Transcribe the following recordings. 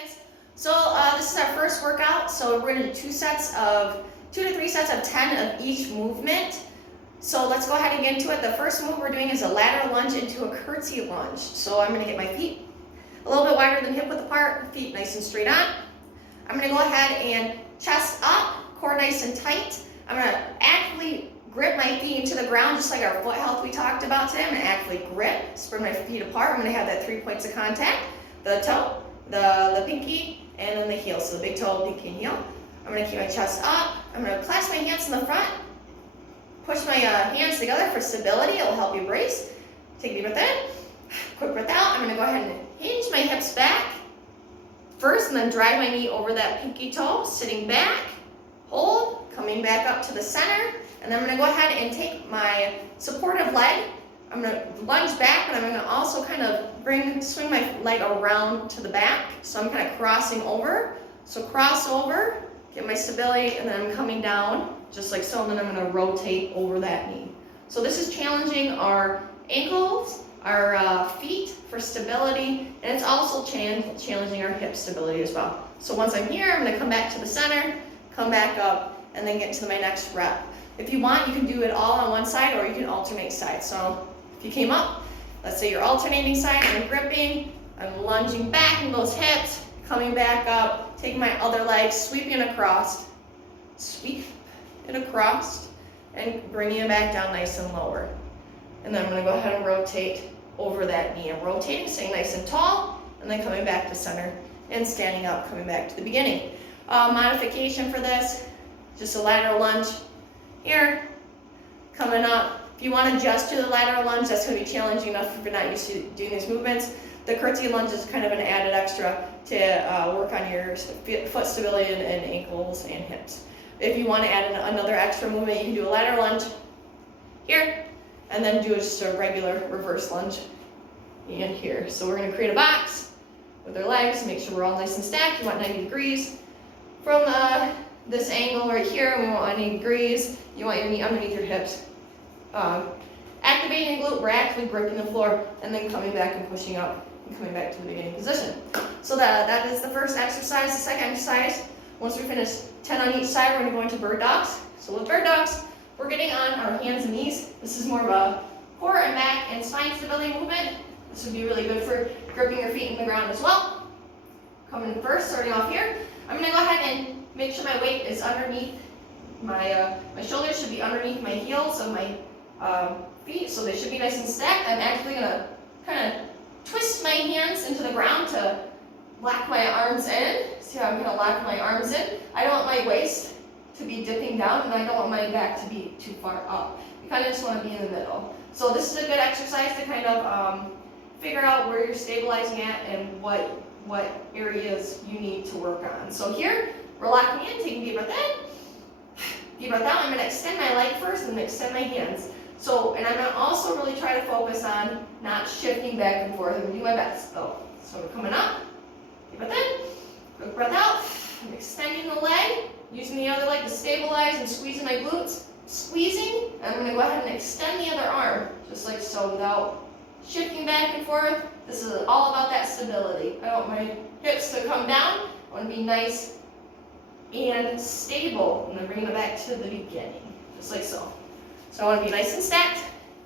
Guys, so this is our first workout. So we're gonna do two to three sets of 10 of each movement. So let's go ahead and get into it. The first move we're doing is a lateral lunge into a curtsey lunge. So I'm gonna get my feet a little bit wider than hip width apart, feet nice and straight on. I'm gonna go ahead and chest up, core nice and tight. I'm gonna actively grip my feet into the ground, just like our foot health we talked about today. I'm gonna actively grip, spread my feet apart. I'm gonna have that 3 points of contact: the toe, the pinky, and then the heel. So the big toe, pinky, and heel. I'm gonna keep my chest up. I'm gonna clasp my hands in the front. Push my hands together for stability. It will help you brace. Take a deep breath in, quick breath out. I'm gonna go ahead and hinge my hips back first, and then drive my knee over that pinky toe, sitting back, hold, coming back up to the center, and then I'm gonna go ahead and take my supportive leg. I'm gonna lunge back, but I'm gonna also kind of swing my leg around to the back. So I'm kind of crossing over. So cross over, get my stability, and then I'm coming down, just like so, and then I'm gonna rotate over that knee. So this is challenging our ankles, our feet for stability, and it's also challenging our hip stability as well. So once I'm here, I'm gonna come back to the center, come back up, and then get to my next rep. If you want, you can do it all on one side, or you can alternate sides. So if you came up, let's say you're alternating sides, I'm gripping, I'm lunging back in those hips, coming back up, taking my other leg, sweeping it across, sweep it across, and bringing it back down nice and lower. And then I'm gonna go ahead and rotate over that knee. I'm rotating, staying nice and tall, and then coming back to center, and standing up, coming back to the beginning. Modification for this, just a lateral lunge here, coming up. If you want to just do the lateral lunge, that's going to be challenging enough if you're not used to doing these movements. The curtsey lunge is kind of an added extra to work on your foot stability and ankles and hips. If you want to add another extra movement, you can do a lateral lunge here, and then do just a regular reverse lunge in here. So we're going to create a box with our legs, make sure we're all nice and stacked. You want 90 degrees from this angle right here. We want 90 degrees. You want your knee underneath your hips. Activating glute, we're actively gripping the floor, and then coming back and pushing up and coming back to the beginning position. So that is the first exercise. The second exercise, once we finish 10 on each side, we're going to go into bird dogs. So with bird dogs, we're getting on our hands and knees. This is more of a core and back and spine stability movement. This would be really good for gripping your feet in the ground as well. Coming first, starting off here, I'm going to go ahead and make sure my weight is underneath my shoulders should be underneath my heels of my feet, so they should be nice and stacked. I'm actually going to kind of twist my hands into the ground to lock my arms in. See how I'm going to lock my arms in? I don't want my waist to be dipping down, and I don't want my back to be too far up. You kind of just want to be in the middle. So this is a good exercise to kind of figure out where you're stabilizing at and what areas you need to work on. So here, we're locking in, taking a deep breath in. Deep breath out. I'm going to extend my leg first and then extend my hands. So, and I'm going to also really try to focus on not shifting back and forth. I'm going to do my best though. So we're coming up. Deep breath in. Quick breath out. I'm extending the leg, using the other leg to stabilize and squeezing my glutes. Squeezing. I'm going to go ahead and extend the other arm, just like so, without shifting back and forth. This is all about that stability. I don't want my hips to come down. I want to be nice and stable. I'm going to bring it back to the beginning, just like so. So I want to be nice and stacked.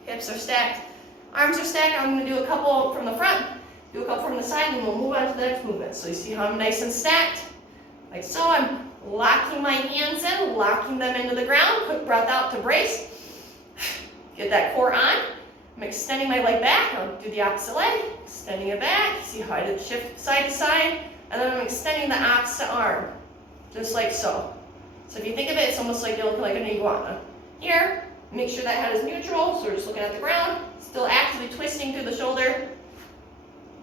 Hips are stacked. Arms are stacked. I'm going to do a couple from the front, do a couple from the side, and we'll move on to the next movement. So you see how I'm nice and stacked? Like so. I'm locking my hands in, locking them into the ground. Quick breath out to brace. Get that core on. I'm extending my leg back. I'll do the opposite leg. Extending it back. See how I did shift side to side. And then I'm extending the opposite arm. Just like so. So if you think of it, it's almost like you look like an iguana. Here, make sure that head is neutral, so we're just looking at the ground, still actively twisting through the shoulder,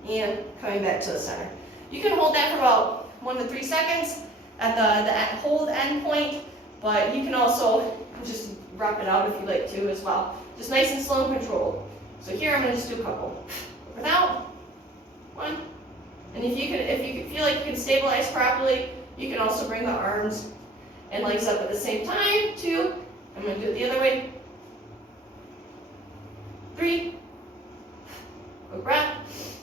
and coming back to the center. You can hold that for about 1 to 3 seconds at the hold end point, but you can also just wrap it out if you like to as well. Just nice and slow and controlled. So here I'm going to just do a couple. Without 1, and if you feel like you can stabilize properly, you can also bring the arms and legs up at the same time. 2. I'm going to do it the other way. 3. Quick breath.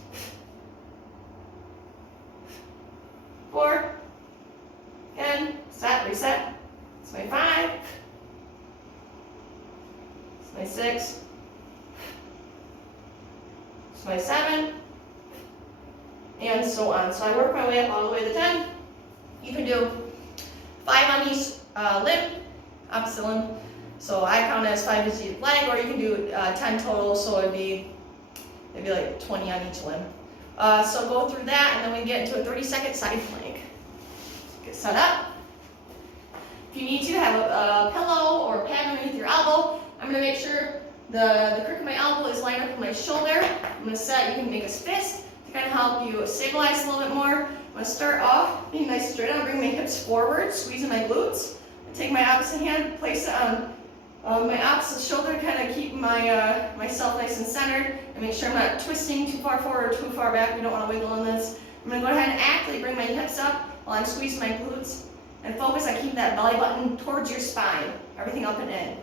6. It's my 7. And so on. So I work my way up all the way to 10. You can do 5 on each limb, opposite limb. So I count it as 5 as each leg, or you can do 10 total, so it'd be like 20 on each limb. So go through that, and then we get into a 30-second side plank. Get set up. If you need to, have a pillow or a pad underneath your elbow. I'm going to make sure the crook of my elbow is lined up with my shoulder. I'm going to set, you can make a fist to kind of help you stabilize a little bit more. I'm going to start off being nice straight on, bring my hips forward, squeezing my glutes. I take my opposite hand, place it on my opposite shoulder, kind of keep myself nice and centered, and make sure I'm not twisting too far forward or too far back. We don't want to wiggle on this. I'm going to go ahead and actively bring my hips up while I'm squeezing my glutes, and focus on keeping that belly button towards your spine, everything up and in.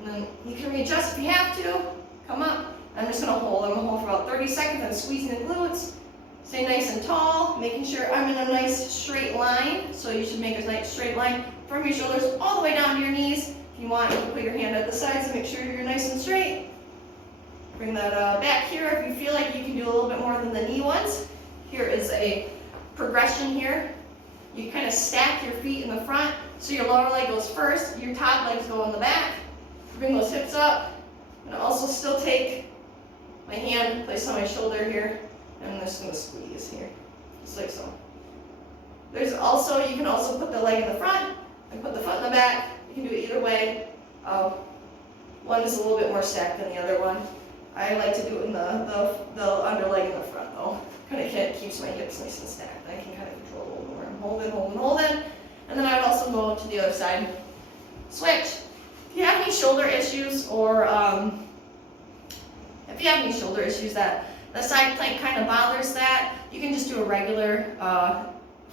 And then you can readjust if you have to. Come up. I'm just going to hold. I'm going to hold for about 30 seconds. I'm squeezing the glutes. Stay nice and tall, making sure I'm in a nice straight line. So you should make a nice straight line from your shoulders all the way down to your knees. If you want, you can put your hand at the sides and make sure you're nice and straight. Bring that back here if you feel like you can do a little bit more than the knee ones. Here is a progression here. You kind of stack your feet in the front, so your lower leg goes first, your top legs go on the back. Bring those hips up, and also still take my hand, place on my shoulder here, and I'm just going to squeeze here, just like so. There's also, you can also put the leg in the front and put the foot in the back. You can do it either way. One is a little bit more stacked than the other one. I like to do it in the under leg in the front though. Kind of keeps my hips nice and stacked. I can kind of control a little more. I'm holding. And then I would also go to the other side. Switch. If you have any shoulder issues, or if you have any shoulder issues that the side plank kind of bothers that, you can just do a regular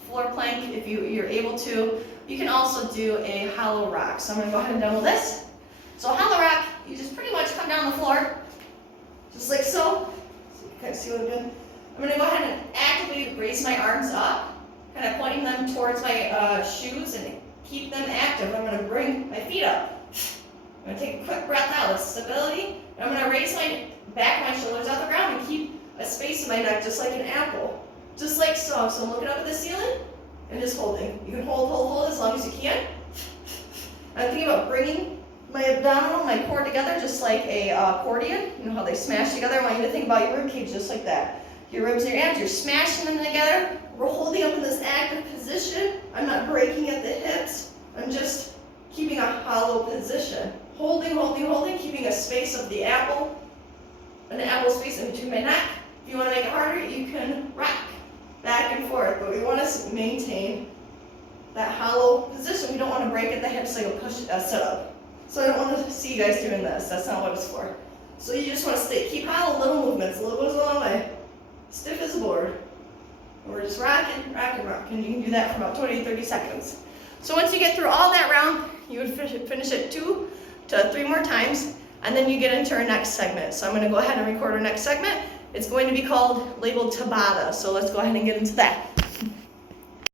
floor plank if you're able to. You can also do a hollow rock. So I'm going to go ahead and demo this. So hollow rock, you just pretty much come down the floor, just like so. So you kind of see what I'm doing. I'm going to go ahead and actively raise my arms up, kind of pointing them towards my shoes and keep them active. I'm going to bring my feet up. I'm going to take a quick breath out with stability. And I'm going to raise my back of my shoulders off the ground and keep a space in my neck just like an apple. Just like so. So I'm looking up at the ceiling and just holding. You can hold as long as you can. I'm thinking about bringing my abdominal, my core together just like a accordion. You know how they smash together? I want you to think about your rib cage just like that. Your ribs and your abs, you're smashing them together. We're holding up in this active position. I'm not breaking at the hips. I'm just keeping a hollow position. Holding, keeping a space of the apple, an apple space in between my neck. If you want to make it harder, you can rock back and forth, but we want to maintain that hollow position. We don't want to break at the hips like a sit-up. So I don't want to see you guys doing this. That's not what it's for. So you just want to keep hollow, little movements, a little bit along the way. Stiff as a board. And we're just rocking. You can do that for about 20 to 30 seconds. So once you get through all that round, you would finish it 2 to 3 more times, and then you get into our next segment. So I'm going to go ahead and record our next segment. It's going to be labeled Tabata. So let's go ahead and get into that.